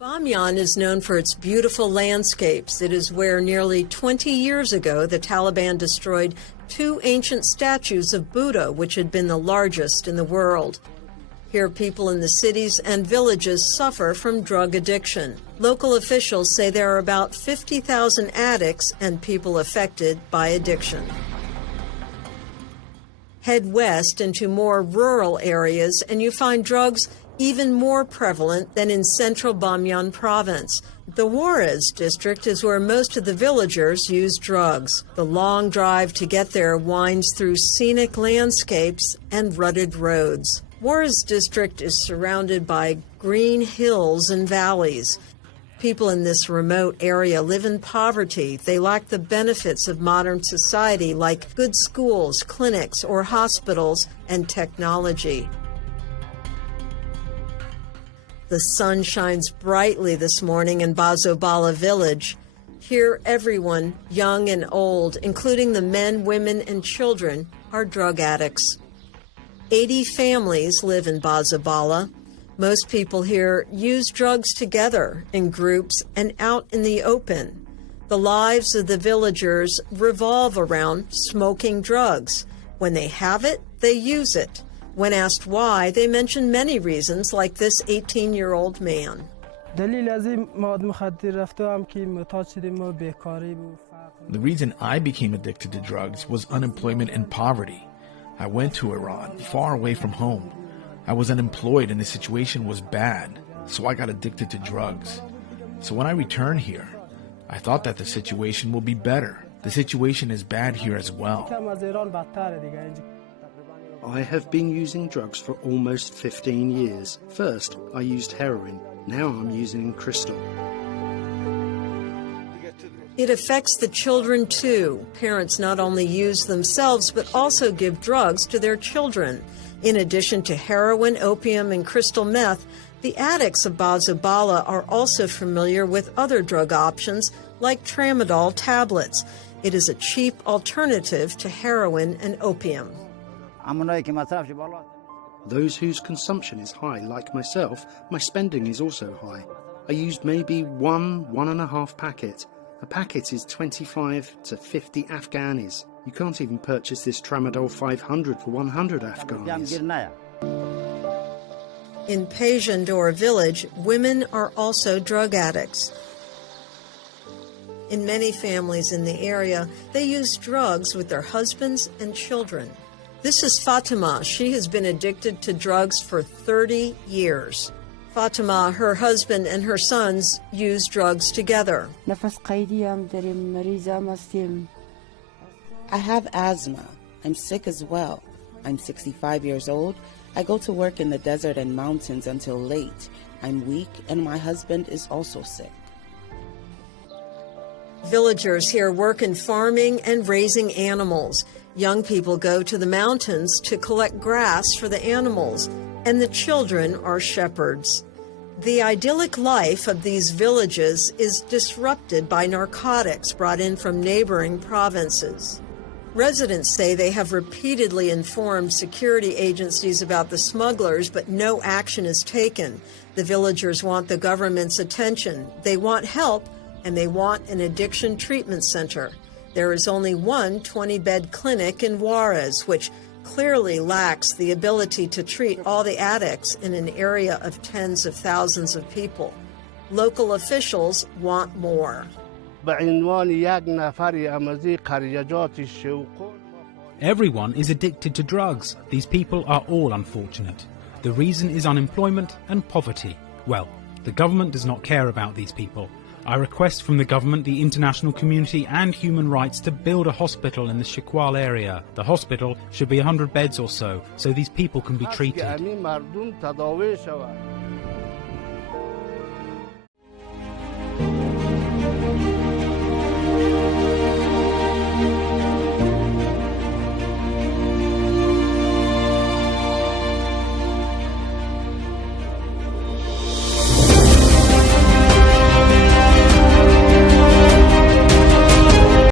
Bamyan is known for its beautiful landscapes. It is where nearly 20 years ago the Taliban destroyed 2 ancient statues of Buddha, which had been the largest in the world. Here, people in the cities and villages suffer from drug addiction. Local officials say there are about 50,000 addicts and people affected by addiction. Head west into more rural areas and you find drugs even more prevalent than in central Bamyan province. The Juarez district is where most of the villagers use drugs. The long drive to get there winds through scenic landscapes and rutted roads. Juarez district is surrounded by green hills and valleys. People in this remote area live in poverty. They lack the benefits of modern society like good schools, clinics, or hospitals, and technology. The sun shines brightly this morning in Bamyan village. Here, everyone, young and old, including the men, women, and children, are drug addicts. 80 families live in Bamyan. Most people here use drugs together in groups and out in the open. The lives of the villagers revolve around smoking drugs. When they have it, they use it. When asked why, they mention many reasons, like this 18-year-old man. The reason I became addicted to drugs was unemployment and poverty. I went to Iran, far away from home. I was unemployed and the situation was bad, so I got addicted to drugs. So when I returned here, I thought that the situation will be better. The situation is bad here as well. I have been using drugs for almost 15 years. First, I used heroin. Now I'm using crystal. It affects the children too. Parents not only use themselves, but also give drugs to their children. In addition to heroin, opium, and crystal meth, the addicts of Bamyan are also familiar with other drug options like tramadol tablets. It is a cheap alternative to heroin and opium. Those whose consumption is high, like myself, my spending is also high. I used maybe 1.5 packet. A packet is 25 to 50 Afghanis. You can't even purchase this tramadol 500 for 100 Afghanis. In Pajandor village, women are also drug addicts. In many families in the area, they use drugs with their husbands and children. This is Fatima. She has been addicted to drugs for 30 years. Fatima, her husband, and her sons use drugs together. I have asthma. I'm sick as well. I'm 65 years old. I go to work in the desert and mountains until late. I'm weak, and my husband is also sick. Villagers here work in farming and raising animals. Young people go to the mountains to collect grass for the animals, and the children are shepherds. The idyllic life of these villages is disrupted by narcotics brought in from neighboring provinces. Residents say they have repeatedly informed security agencies about the smugglers, but no action is taken. The villagers want the government's attention. They want help, and they want an addiction treatment center. There is only one 20-bed clinic in Juarez, which clearly lacks the ability to treat all the addicts in an area of tens of thousands of people. Local officials want more. Everyone is addicted to drugs. These people are all unfortunate. The reason is unemployment and poverty. Well, the government does not care about these people. I request from the government, the international community and human rights to build a hospital in the Shikwal area. The hospital should be 100 beds or so these people can be treated.